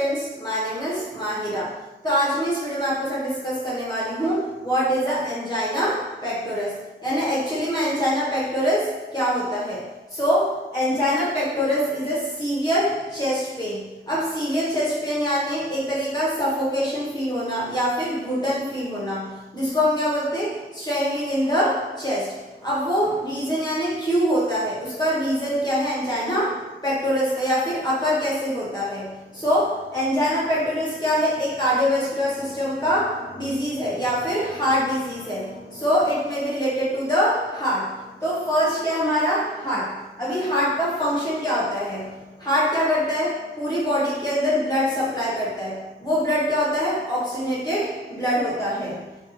Students, my name is Mahira. तो आज मैं इस वीडियो में आपके साथ डिस्कस करने वाली हूँ what is a angina pectoris, यानी एक्चुअली में एंजाइना पेक्टोरस क्या होता है। So angina pectoris is a severe chest pain. अब सीवियर चेस्ट पेन यानी एक तरह का सफोकेशन फील होना या फिर घुटन फील होना, जिसको हम क्या बोलते हैं, स्ट्रेंगलिंग इन द चेस्ट। अब वो रीजन यानी क्यों होता है, उसका रीजन क्या है एंजाइना पेक्टोरस का, या फिर अकर कैसे होता है। सो एंजाइना पेक्टोरस क्या है, एक कार्डियोवैस्कुलर सिस्टम का डिजीज है या फिर हार्ट डिजीज है। So it may be related to the heart. तो फर्स्ट क्या है हमारा हार्ट। अभी हार्ट का फंक्शन क्या होता है, हार्ट क्या करता है, पूरी बॉडी के अंदर ब्लड सप्लाई करता है। वो ब्लड क्या होता है, ऑक्सीजनेटेड ब्लड होता है।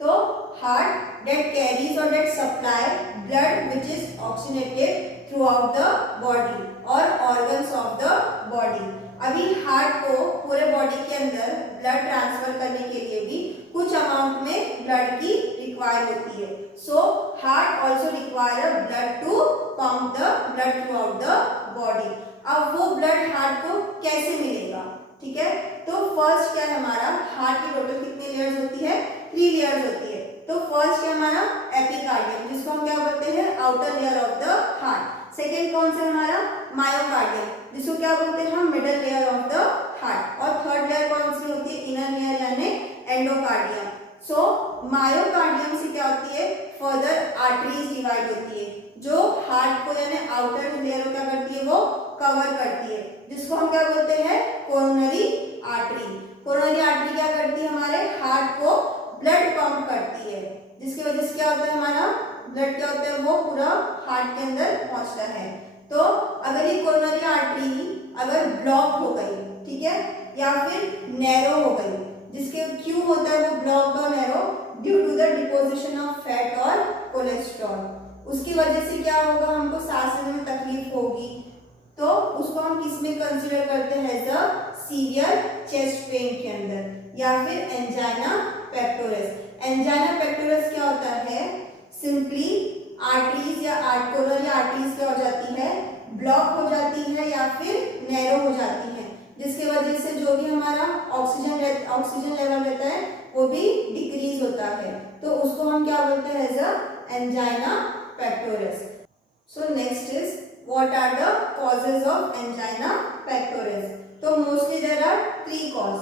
तो हार्ट दैट कैरीज और that supply blood which is oxygenated through out the body और ऑर्गन्स ऑफ द बॉडी। अभी हार्ट को पूरे बॉडी के अंदर ब्लड ट्रांसफर करने के लिए भी कुछ अमाउंट में ब्लड की रिक्वायर होती है। So heart also require blood to pump the blood throughout the body. अब वो ब्लड हार्ट को कैसे मिलेगा, ठीक है। तो फर्स्ट क्या है हमारा, हार्ट की टोटल कितनी लेयर्स होती है, 3 लेयर्स होती है। तो फर्स्ट क्या हमारा एपिकार्डियम, जिसको हम क्या बोलते हैं, outer layer of the heart. Second कौन सा हमारा मायोकार्डियम, जिसको क्या बोलते हैं हम, middle layer of the heart. और थर्ड लेयर कौन सी होती है, इनर लेयर यानी एंडोकार्डियम। सो मायोकार्डियम से क्या होती है, फर्दर आर्टरीज डिवाइड होती है, जो हार्ट को यानी आउटर लेयर को क्या करती है, वो कवर करती है, जिसको हम क्या बोलते हैं, कोरोनरी आर्टरी। कोरोनरी आर्टरी क्या करती है, हमारे हार्ट को ब्लड पंप करती है, जिसकी वजह से क्या होता है, हमारा ब्लड क्या होता है, वो पूरा हार्ट के अंदर पहुंचता है। तो अगर ये कोरोनरी आर्टरी अगर ब्लॉक हो गई, ठीक है, या फिर नैरो हो गई, जिसके क्यों होता है वो ब्लॉक और narrow, due to the deposition of fat और कोलेस्ट्रॉल, उसकी वजह से क्या होगा, हमको सांस लेने में तकलीफ होगी। तो उसको हम किस में कंसीडर करते हैं, as a severe chest pain के अंदर, या फिर एंजाइना पेक्टोरस। एंजाइना पेक्टोरस क्या होता है, सिंपली आर्टरीज या कोरोनरी आर्टरीज क्या हो जाती है, ब्लॉक हो जाती है या फिर नैरो हो जाती है, जिसकी वजह से जो भी हमारा ऑक्सीजन लेवल रहता है वो भी डिक्रीज होता है। तो उसको हम क्या बोलते हैं, as a angina pectoris. So next is what are the causes of angina pectoris. तो mostly there are 3 cause.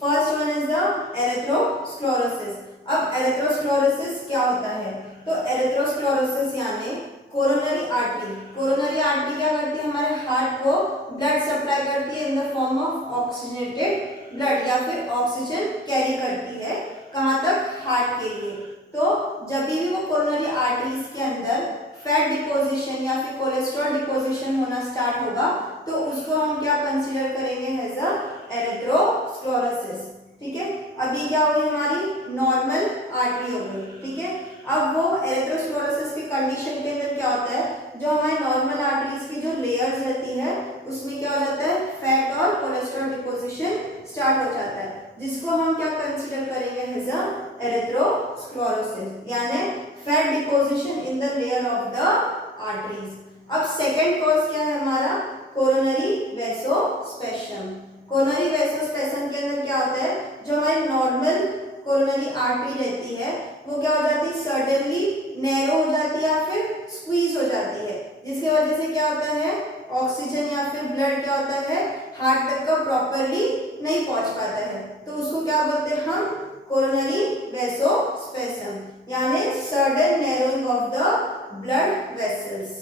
First one is the atherosclerosis. अब एरिथ्रोस्क्लेरोसिस क्या होता है, तो एरिथ्रोस्क्लेरोसिस यानी कोरोनरी आर्टरी। कोरोनरी आर्टरी क्या करती है, हमारे हार्ट को ब्लड सप्लाई करती है in the form of oxygenated blood, या फिर ऑक्सीजन कैरी करती है कहाँ तक, हार्ट के लिए। तो जब भी वो कोरोनरी आर्टरीज के अंदर फैट डिपोजिशन या फिर कोलेस्ट्रॉल डिपोजिशन होना स्टार्ट होगा, तो उसको हम क्या कंसीडर करेंगे, एज अ एरिथ्रोस्क्लेरोसिस, ठीक है। अभी क्या हुई, हमारी नॉर्मल आर्टरी हो गई, ठीक है। अब वो एरिथ्रोस्क्लेरोसिस की कंडीशन के अंदर क्या होता है, जो हमारे नॉर्मल आर्टरीज की जो लेयर्स रहती है उसमें क्या हो जाता है, फैट और कोलेस्ट्रॉल डिपोजिशन स्टार्ट हो जाता है, जिसको हम क्या कंसीडर करेंगे, एज अ एरिथ्रोस्क्लेरोसिस, यानी fat deposition in the layer of the arteries. अब सेकेंड कॉज क्या है हमारा, कोरोनरी वैसोस्पैसम। कोरोनरी वैसोस्पैसम के अंदर क्या होता है, जो हमारी नॉर्मल कोरोनरी आर्टरी रहती है वो क्या हो जाती है, सडनली नैरो हो जाती है या फिर स्क्वीज हो जाती है, जिसकी वजह से क्या होता है, ऑक्सीजन या फिर ब्लड क्या होता है, हार्ट तक का प्रॉपरली नहीं पहुंच पाता है। तो उसको क्या बोलते हैं हम, कोरोनरी वैसोस्पैसम, यानी sudden narrowing of the blood vessels.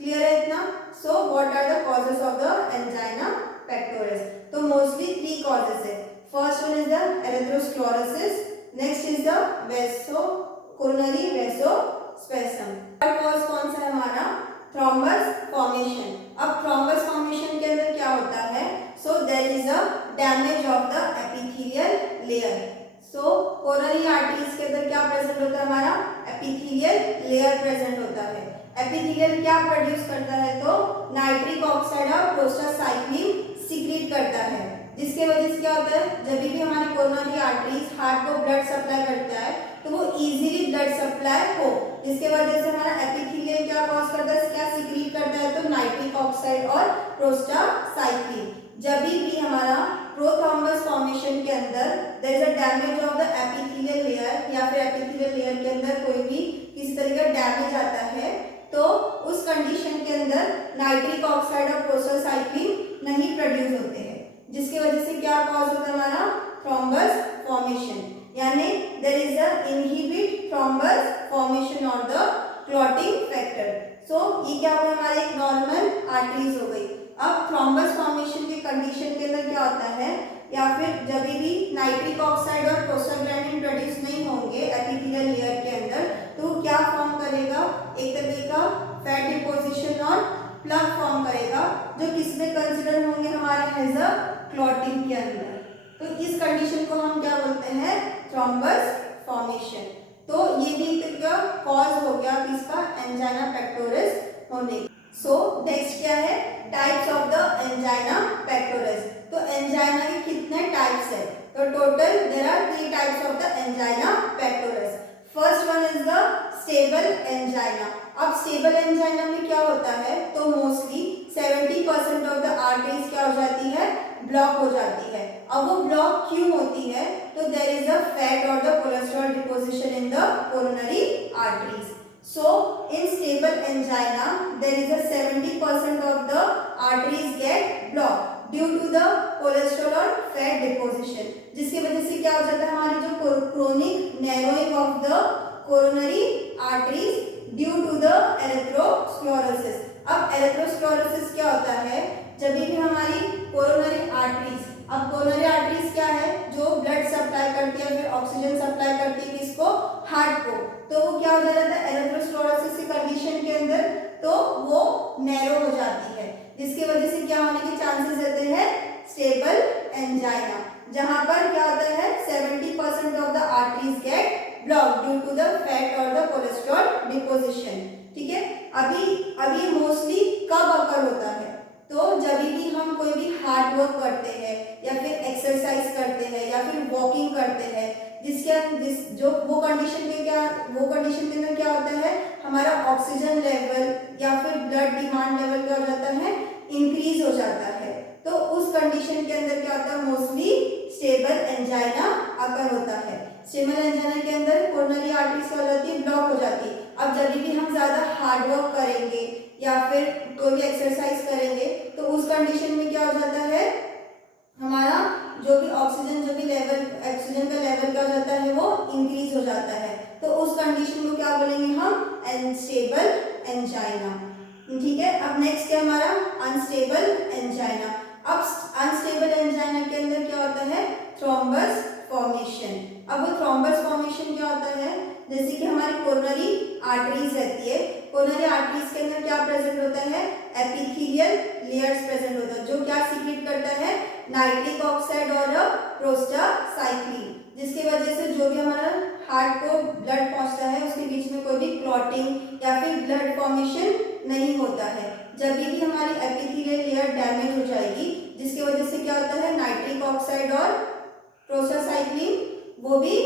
Clear है इतना। So what are the causes of the angina pectoris. तो मोस्टली 3 कॉजेस है। First one is the atherosclerosis, next is the coronary vasospasm. Third cause कौन सा है हमारा, thrombus formation. अब thrombus formation के अंदर क्या होता है, so there is a damage of the epithelial layer. So coronary arteries के अंदर क्या प्रेजेंट होता है, हमारा एपिथेलियल लेयर प्रेजेंट होता है। एपिथेलियल क्या प्रोड्यूस करता है, तो नाइट्रिक ऑक्साइड और प्रोस्टासाइक्लिन सीक्रेट करता है, जिसके वजह से क्या होता है, जब भी हमारी कोरोनरी आर्टरीज हार्ट को ब्लड सप्लाई करता है तो वो इजीली ब्लड सप्लाई हो, जिसके वजह से हमारा एपिथेलियल क्या कॉज करता है, क्या सीक्रेट करता है, तो नाइट्रिक ऑक्साइड और प्रोस्टासाइक्लिन। जब भी हमारा prothrombus there is a damage of the epithelial layer या फिर एपिथेलियल लेयर के अंदर कोई भी किसी तरह का डैमेज आता है, तो उस कंडीशन के अंदर नाइट्रिक ऑक्साइड और प्रोस्टासाइक्लिन नहीं प्रोड्यूस होते हैं, जिसकी वजह से क्या कॉज होता है हमारा थ्रोम्बस फॉर्मेशन, यानी there is a inhibit thrombus formation और द क्लॉटिंग फैक्टर। सो ये क्या हुआ हमारे एक नॉर्मल आर्टरीज हो गई। अब थ्रोम्बस फॉर्मेशन के कंडीशन के अंदर क्या होता है, या फिर जब भी नाइट्रिक ऑक्साइड और प्रोस्टाग्लैंडिन प्रोड्यूस नहीं होंगे एपिथेलियल लेयर के अंदर, तो क्या फॉर्म करेगा, एक तरह का फैट डिपोजिशन और प्लग फॉर्म करेगा, जो किसमें कंसीडर होंगे हमारे एज अ क्लॉटिंग के अंदर। तो इस कंडीशन को हम क्या बोलते हैं, थ्रोम्बस फॉर्मेशन। तो ये भी एक तरह का कॉज हो गया किसका, एंजाइना पेक्टोरिस होने। सो नेक्स्ट क्या है, types of the angina pectoris. तो एंजाइना के कितने टाइप्स है, तो total there are 3 types of the angina pectoris. First one is the stable angina. अब स्टेबल एंजाइना में क्या होता है, तो मोस्टली 70% ऑफ द आर्टरीज क्या हो जाती है, ब्लॉक हो जाती है। अब वो ब्लॉक क्यों होती है, तो देयर इज अ फैट और the cholesterol deposition in the coronary arteries. So in stable angina there is a 70% of the arteries get blocked due to the cholesterol और fat deposition, जिसकी वजह से क्या हो जाता है, हमारी जो chronic narrowing of the coronary arteries due to the atherosclerosis। अब atherosclerosis क्या होता है, जब भी हमारी coronary arteries, अब कोरोनरी आर्टरीज क्या है, जो ब्लड सप्लाई करती है, फिर ऑक्सीजन सप्लाई करती है किसको, हार्ट को, तो वो क्या हो जाता है एथेरोस्क्लेरोसिस की कंडीशन के अंदर, तो वो नैरो हो जाती है, जिसकी वजह से क्या होने के चांसेस रहते हैं, स्टेबल एंजाइना, जहां पर क्या होता है 70% of the arteries get blocked due to the fat और द कोलेस्ट्रॉल डिपोजिशन। ठीक है, अभी मोस्टली कब अकर होता है, तो जब भी हम कोई भी हार्ड वर्क करते हैं या फिर एक्सरसाइज करते हैं या फिर वॉकिंग करते हैं, वो कंडीशन के अंदर क्या होता है, हमारा ऑक्सीजन लेवल या फिर ब्लड डिमांड लेवल क्या हो जाता है, इंक्रीज हो जाता है। तो उस कंडीशन के अंदर क्या होता है, मोस्टली स्टेबल एंजाइना अकर होता है। स्टेबल एंजाइना के अंदर कोरोनरी आर्टरीज क्या हो जाती है, ब्लॉक हो जाती है। अब जब भी हम ज्यादा हार्ड वर्क करेंगे या फिर कोई भी एक्सरसाइज करेंगे, तो उस कंडीशन में क्या हो जाता है, हमारा जो भी ऑक्सीजन का लेवल क्या हो जाता है, वो इंक्रीज हो जाता है। तो उस कंडीशन को क्या बोलेंगे हम, अनस्टेबल एंजाइना। ठीक है, अब नेक्स्ट है हमारा अनस्टेबल एंजाइना। अब अनस्टेबल एंजाइना के अंदर क्या होता है, थ्रोम्बस फॉर्मेशन। अब वो थ्रोम्बस फॉर्मेशन क्या होता है, जैसे कि हमारी कोरोनरी आर्टरीज रहती है, कोरोनरी आर्टरीज के अंदर क्या प्रेजेंट होता है, एपिथेलियल लेयर्स प्रेजेंट होता है, जो क्या सीक्रेट करता है, नाइट्रिक ऑक्साइड और प्रोस्टासाइक्लिन, जिसकी वजह से जो भी हमारा हार्ट को ब्लड पहुंचता है उसके बीच में कोई भी क्लॉटिंग या फिर ब्लड फॉर्मेशन नहीं होता है। जब भी हमारी एपिथेलियल लेयर डैमेज हो जाएगी, जिसकी वजह से क्या होता है, नाइट्रिक ऑक्साइड और प्रोस्टासाइक्लिन वो भी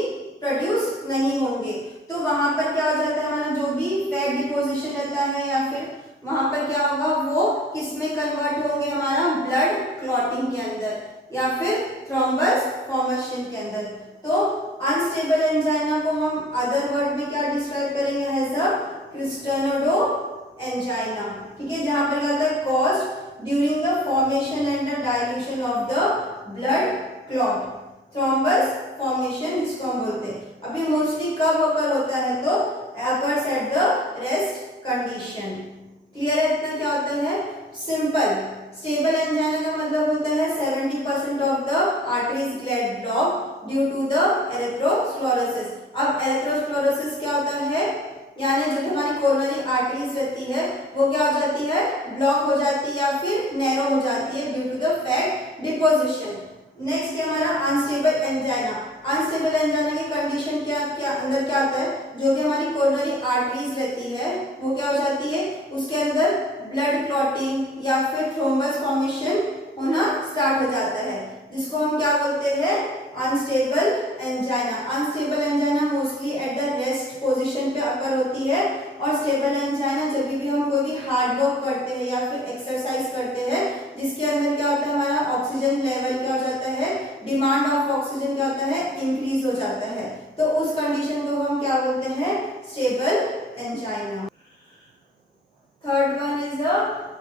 प्रोड्यूस नहीं होंगे, तो वहां पर क्या हो जाता है, हमारा जो भी फैट डिपोजिशन रहता है या फिर वहां पर क्या होगा, वो किसमें कन्वर्ट होंगे, हमारा ब्लड क्लॉटिंग के अंदर या फिर थ्रोम्बस फॉर्मेशन के अंदर। तो अनस्टेबल एंजाइना को हम अदर वर्ड में क्या डिस्क्राइब करेंगे, एज अ क्रिस्टेनोडो एंजाइना। ठीक है, जहां पर क्या होता है, caused during the formation and the dilution of the blood clot, thrombus formation जिसको हम बोलते हैं। अभी मोस्टली कब अकर होता है, तो occurs at the rest condition. Clear है, इतना क्या होता है, सिंपल। स्टेबल एंजाइना का मतलब होता है 70% of the arteries get block due to the atherosclerosis. अब एथेरोस्क्लेरोसिस क्या होता है, यानी जो हमारी कोरोनरी आर्टरीज रहती है वो क्या हो जाती है, ब्लॉक हो जाती है या फिर नैरो हो जाती है due to the fat deposition. Next है हमारा अनस्टेबल एंजाइना। अनस्टेबल एंजाइना की कंडीशन क्या अंदर क्या होता है, जो भी हमारी कोरोनरी आर्टरीज रहती है वो क्या हो जाती है, उसके अंदर ब्लड क्लॉटिंग या फिर थ्रोम्बस फॉर्मेशन होना स्टार्ट हो जाता है, जिसको हम क्या बोलते हैं, unstable angina. Unstable angina mostly eight the rest position पे अकर होती है, और स्टेबल एंजाइना जब भी हम कोई भी हार्ड वर्क करते हैं या फिर एक्सरसाइज करते हैं, जिसके अंदर क्या होता है, हमारा ऑक्सीजन लेवल क्या हो जाता है, डिमांड ऑफ ऑक्सीजन क्या होता है, इंक्रीज हो जाता है। तो उस कंडीशन को हम क्या बोलते हैं, stable angina. Third one is the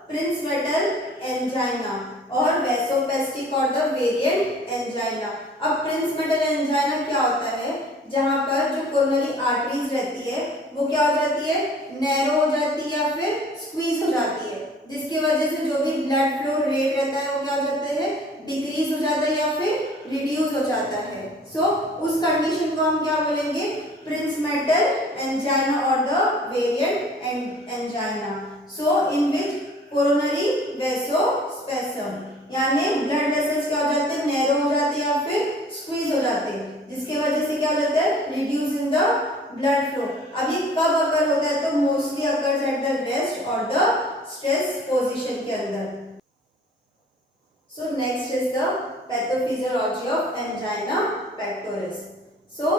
Prinzmetal angina or vasospastic और द वेरिएंट एंजाइना। अब प्रिंसमेटल एंजाइना क्या होता है, जहां पर जो कोरोनरी आर्टरीज रहती है वो क्या हो जाती है, नैरो हो जाती है या फिर स्क्वीज हो जाती है, जिसकी वजह से जो भी ब्लड फ्लो रेट रहता है वो क्या हो जाता है, डिक्रीज हो जाता है या फिर रिड्यूस हो जाता है। सो उस कंडीशन को हम क्या बोलेंगे, Prinzmetal angina or the variant angina. So in which coronary vasospasm, यानी ब्लड वेसल्स क्या हो जाते हैं, नैरो हो जाते हैं या फिर स्क्वीज हो जाते हैं, जिसकी वजह से क्या हो जाता है, reduce in the blood flow. अब ये कब अकर होता है, तो mostly occurs at the rest और द स्ट्रेस पोजीशन के अंदर। So next is the pathophysiology of angina pectoris. So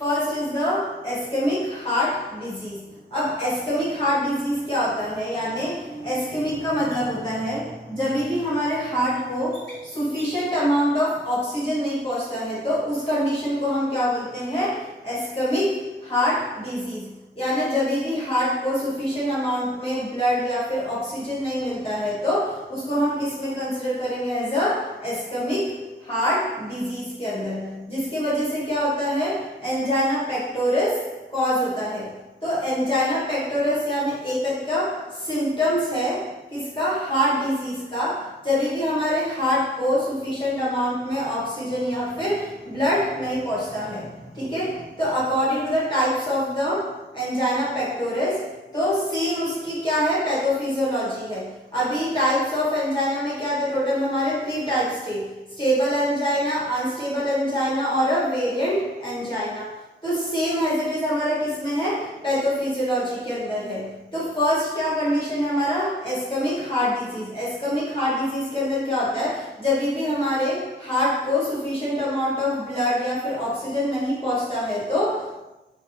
first is the ischemic heart disease. अब इस्केमिक हार्ट डिजीज क्या होता है, यानी इस्केमिक का मतलब होता है जब भी हमारे हार्ट को सफिशिएंट अमाउंट ऑफ ऑक्सीजन नहीं पहुंचता है तो उस कंडीशन को हम क्या बोलते हैं, इस्केमिक हार्ट डिजीज। यानी जब भी हार्ट को सफिशिएंट अमाउंट में ब्लड या फिर ऑक्सीजन नहीं मिलता है तो उसको हम किस में कंसीडर करेंगे, as a ischemic heart disease के अंदर, जिसकी वजह से क्या होता है, एंजाइना पेक्टोरिस कॉज होता है। तो एंजाइना पेक्टोरिस यानी एक तरह का सिम्टम्स है किसका, हार्ट डिजीज का, जब भी हमारे हार्ट को सफिशिएंट अमाउंट में ऑक्सीजन या फिर ब्लड नहीं पहुंचता है। ठीक है, तो according to the types of the angina pectoris, तो सेम उसकी क्या है, पैथोफिजियोलॉजी है। अभी टाइप्स ऑफ एंजाइना में क्या थे, टोटल हमारे 3 टाइप्स थे, स्टेबल एंजाइना, अनस्टेबल एंजाइना और अ वेरिएंट एंजाइना। तो सेम एज इट इज हमारे किस में है, पैथोफिजियोलॉजी के अंदर है। तो फर्स्ट क्या कंडीशन है हमारा, ischemic heart disease. Ischemic heart disease के अंदर क्या होता है, जब भी हमारे हार्ट को सफिशिएंट अमाउंट ऑफ ब्लड या फिर ऑक्सीजन नहीं पहुंचता है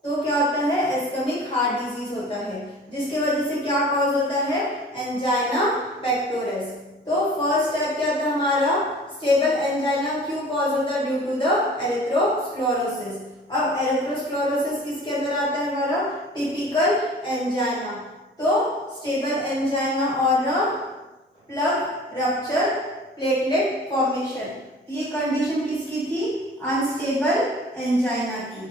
तो क्या होता है, इस्केमिक हार्ट डिजीज होता है, जिसके वजह से क्या कॉज होता है, एंजाइना पेक्टोरिस। तो फर्स्ट टाइप क्या था हमारा, स्टेबल एंजाइना क्यों कॉज होता है, ड्यू टू द एरिथ्रोस्क्लेरोसिस। अब एरिथ्रोस्क्लेरोसिस किसके अंदर आता है हमारा, टिपिकल एंजाइना। तो स्टेबल एंजाइना और प्लग रप्चर प्लेटलेट फॉर्मेशन, ये कंडीशन किसकी थी, अनस्टेबल एंजाइना की।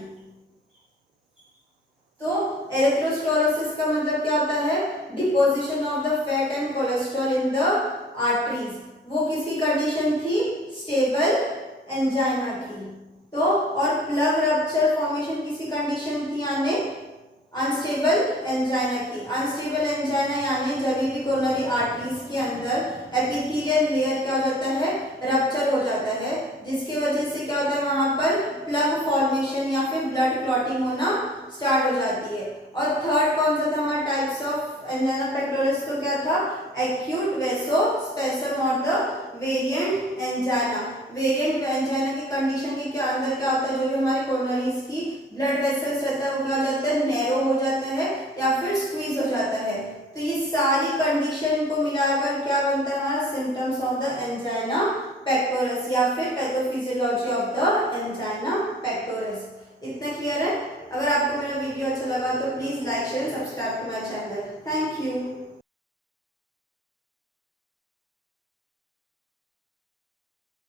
तो एरिथ्रोस्क्लेरोसिस का मतलब क्या होता है, deposition of the fat and cholesterol in the arteries, वो किसकी कंडीशन थी, स्टेबल एंजाइना की। तो और प्लग रप्चर फॉर्मेशन किसी कंडीशन थी, यानी अनस्टेबल एंजाइना की। अनस्टेबल एंजाइना यानी जब भी कोरोनरी आर्टरीज के अंदर एपिथेलियल लेयर क्या हो जाता है, रप्चर हो जाता है, जिसकी वजह से क्या होता है, वहां पर प्लग फॉर्मेशन या फिर ब्लड क्लॉटिंग होना स्टार्ट हो जाती है। और थर्ड कौन सा था हमारा टाइप्स ऑफ एंजाइना पेक्टोरिस, तो क्या था, एक्यूट वैसोस्पैसम और the variant angina. Variant angina की कंडीशन के अंदर क्या होता है, जो भी हमारे कोरोनरीज की ब्लड वेसल्स रहता है वो क्या हो जाता है, नैरो हो जाता है या फिर स्क्वीज हो जाता है। तो ये सारी कंडीशन को मिलाकर क्या बनता है हमारा, symptoms of the angina pectoris या फिर pathophysiology of the angina pectoris. इतना क्लियर है। अगर आपको मेरा वीडियो अच्छा लगा तो please like share subscribe to my channel. Thank you.